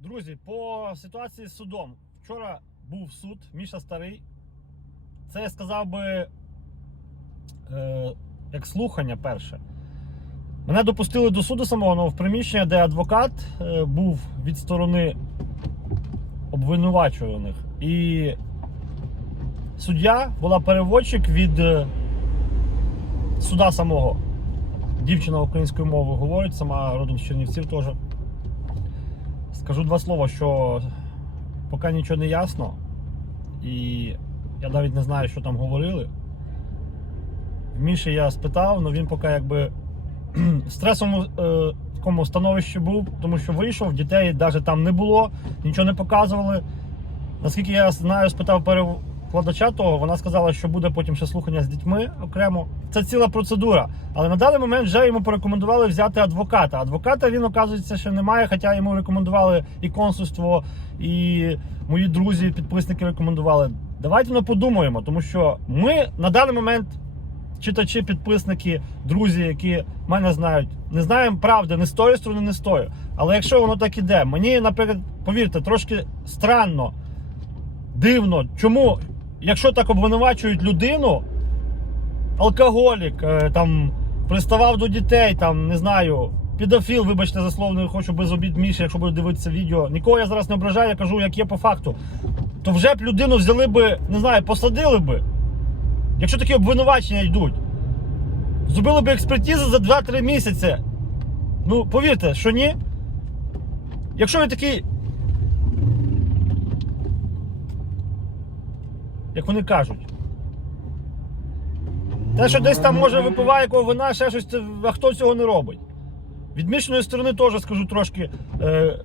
Друзі, по ситуації з судом. Вчора був суд, Міша Старий. Це я сказав би е, як слухання перше. Мене допустили до суду самого в приміщення, де адвокат е, був від сторони обвинувачуваних. І суддя була переводчик від е, суда самого. Дівчина українською мовою говорить, сама родом з Чернівців теж. Скажу два слова, що поки нічого не ясно, і я навіть не знаю, що там говорили. Міші я спитав, але він поки якби в стресовому е, такому становищі був, тому що вийшов, дітей навіть там не було, нічого не показували. Наскільки я знаю, спитав перекладача того, вона сказала, що буде потім ще слухання з дітьми окремо. Це ціла процедура. Але на даний момент вже йому порекомендували взяти адвоката. Адвоката він, оказується, що немає, хоча йому рекомендували і консульство, і мої друзі, підписники рекомендували. Давайте ну, подумаємо, тому що ми на даний момент, читачі, підписники, друзі, які мене знають, не знаємо правди не з тої сторони, не з тої. Але якщо воно так іде, мені, наприклад, повірте, трошки странно, дивно, чому, якщо так обвинувачують людину, алкоголік, е, там приставав до дітей, там не знаю, підофіл, вибачте за слово, не хочу без обід Міші, якщо буде дивитися відео. Нікого я зараз не ображаю, я кажу, як є по факту. То вже б людину взяли би, не знаю, посадили би. Якщо такі обвинувачення йдуть. Зробили б експертизу за 2-3 місяці. Ну, повірте, що ні. Якщо ви такий. Як вони кажуть. Те, що десь там може випиває якого вина, ще щось, це- а хто цього не робить. Від мішаної сторони теж скажу трошки. Е...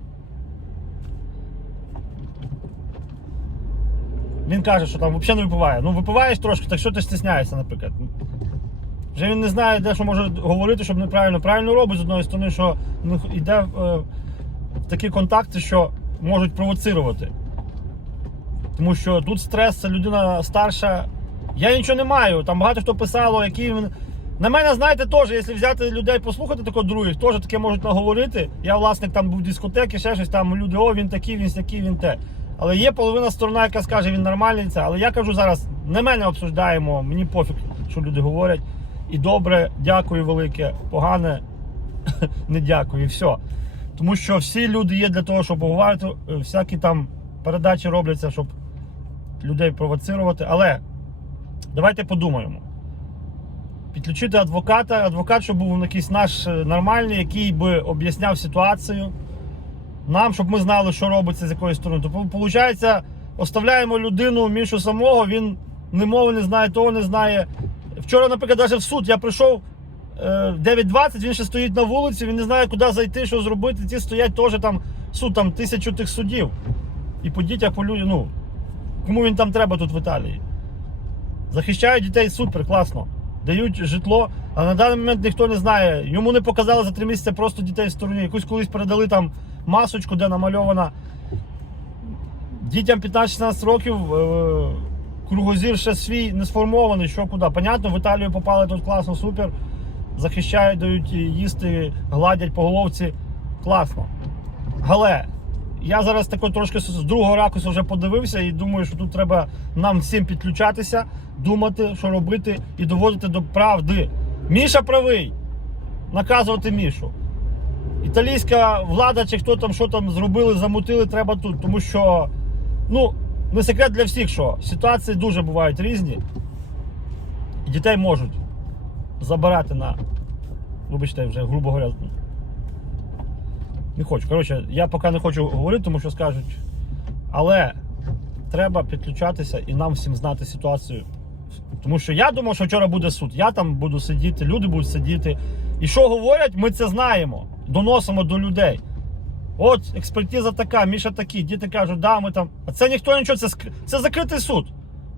Він каже, що там взагалі не випиває. Ну, випиваєш трошки, так що ти стісняєшся, наприклад. Вже він не знає, де що може говорити, щоб неправильно. Правильно робить з одної сторони, що ну, йде е, в такі контакти, що можуть провоцирувати. Тому що тут стрес, людина старша. Я нічого не маю. Там багато хто писало, які він. На мене, знаєте, теж, якщо взяти людей послухати тако других, теж таке можуть наговорити. Я власник там був дискотеки, ще щось там люди, о, він такий, він сякий, він те. Але є половина сторона, яка скаже, він нормальний це. Але я кажу зараз, не мене обсуждаємо, мені пофіг, що люди говорять. І добре, дякую велике, погане, не дякую, і все. Тому що всі люди є для того, щоб говорити, всякі там передачі робляться, щоб людей провоцирувати. Але давайте подумаємо. Підключити адвоката, адвокат, щоб був якийсь наш е, нормальний, який би об'ясняв ситуацію. Нам, щоб ми знали, що робиться з якої сторони. То виходить, оставляємо людину Мішу самого, він ні мови не знає, того не знає. Вчора, наприклад, навіть в суд я прийшов е, в 9.20, він ще стоїть на вулиці, він не знає, куди зайти, що зробити. Ті стоять теж там суд, там тисячу тих судів. І по дітях, по людям, ну, кому він там треба тут в Італії. Захищають дітей супер, класно. Дають житло, а на даний момент ніхто не знає. Йому не показали за три місяці просто дітей в стороні. Якусь колись передали там масочку, де намальована. Дітям 15-16 років е, кругозір ще свій не сформований, що куди. Понятно, в Італію попали тут класно, супер. Захищають, дають їсти, гладять по головці. Класно. Але я зараз тако трошки з другого ракурсу вже подивився і думаю, що тут треба нам всім підключатися, думати, що робити і доводити до правди. Міша правий. Наказувати Мішу. Італійська влада чи хто там що там зробили, замутили, треба тут. Тому що, ну, не секрет для всіх, що ситуації дуже бувають різні. Дітей можуть забирати на, вибачте, вже, грубо говоря, не хочу. Коротше, я поки не хочу говорити, тому що скажуть. Але треба підключатися і нам всім знати ситуацію. Тому що я думав, що вчора буде суд. Я там буду сидіти, люди будуть сидіти. І що говорять, ми це знаємо. Доносимо до людей. От експертиза така, Міша такий, діти кажуть, да, ми там. А це ніхто нічого, це, це закритий суд.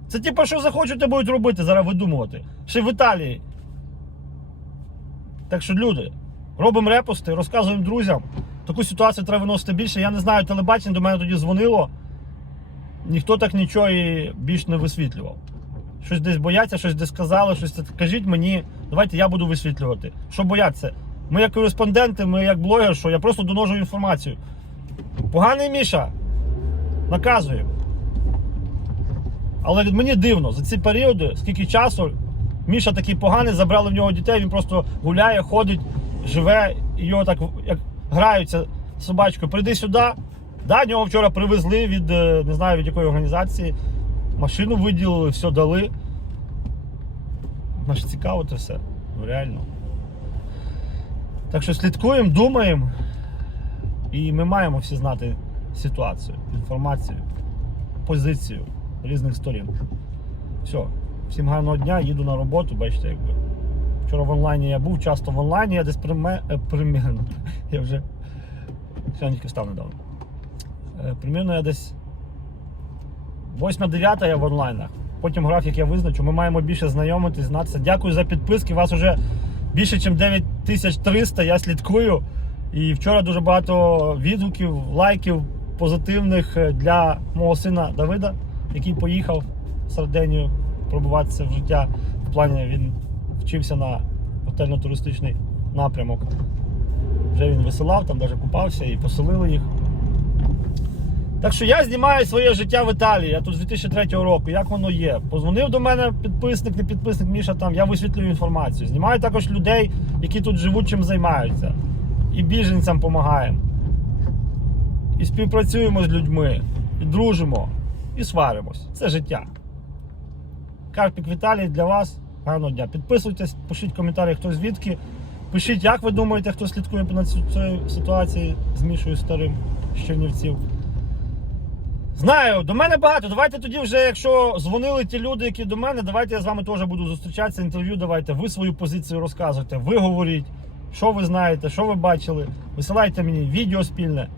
Це типу, що захочете будуть робити, зараз видумувати. Ще в Італії. Так що, люди, робимо репости, розказуємо друзям. Таку ситуацію треба виносити більше. Я не знаю, телебачення до мене тоді дзвонило. Ніхто так нічого і більш не висвітлював. Щось десь бояться, щось десь сказали, щось це. Кажіть мені, давайте я буду висвітлювати. Що бояться? Ми як кореспонденти, ми як блогер, що я просто доношу інформацію. Поганий Міша. Наказуємо. Але мені дивно, за ці періоди, скільки часу, Міша такий поганий, забрали в нього дітей, він просто гуляє, ходить, живе, і його так як граються з собачкою. Прийди сюди. Да, нього вчора привезли від е, не знаю від якої організації. Машину виділили, все дали. Наш цікаво це все. Ну, Реально. Так що слідкуємо, думаємо. І ми маємо всі знати ситуацію, інформацію, позицію різних сторін. Все. Всім гарного дня, їду на роботу, бачите, якби. Вчора в онлайні я був, часто в онлайні, я десь приме... е, примірно. Я вже сьогодні встав недавно. Е, Примірно я десь 8-9 я в онлайнах. Потім графік я визначу. Ми маємо більше знайомитись, знатися. Дякую за підписки. Вас вже більше, ніж 9300. Я слідкую. І вчора дуже багато відгуків, лайків позитивних е, для мого сина Давида, який поїхав в Сардинію пробуватися в життя. В плані він вчився на готельно-туристичний напрямок. Вже він висилав, там навіть купався і поселили їх. Так що я знімаю своє життя в Італії. Я тут з 2003 року. Як воно є? Позвонив до мене підписник, не підписник Міша там. Я висвітлюю інформацію. Знімаю також людей, які тут живуть, чим займаються. І біженцям допомагаємо. І співпрацюємо з людьми, і дружимо, і сваримось. Це життя. Карпік Віталій для вас. Гарного дня. Підписуйтесь, пишіть коментарі, хто звідки. Пишіть, як ви думаєте, хто слідкує на цю цією ситуації з Мішою старим з Чернівців. Знаю, до мене багато. Давайте тоді вже, якщо дзвонили ті люди, які до мене, давайте я з вами теж буду зустрічатися, інтерв'ю давайте. Ви свою позицію розказуйте, ви говоріть, що ви знаєте, що ви бачили. Висилайте мені відео спільне.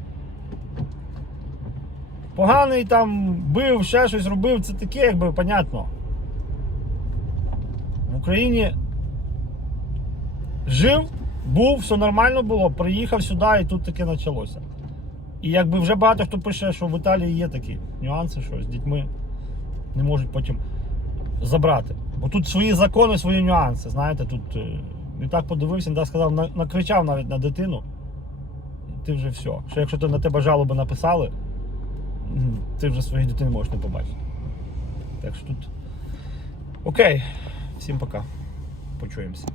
Поганий там бив, ще щось робив, це таке, якби понятно. Україні жив, був, все нормально було, приїхав сюди і тут таке почалося. І якби вже багато хто пише, що в Італії є такі нюанси, що з дітьми не можуть потім забрати. Бо тут свої закони, свої нюанси. Знаєте, тут е, і так подивився, так сказав, накричав навіть на дитину. Ти вже все. Що якщо ти на тебе жалоби написали, ти вже своєї дитини можеш не побачити. Так що тут. Окей, всім пока. Почуємося.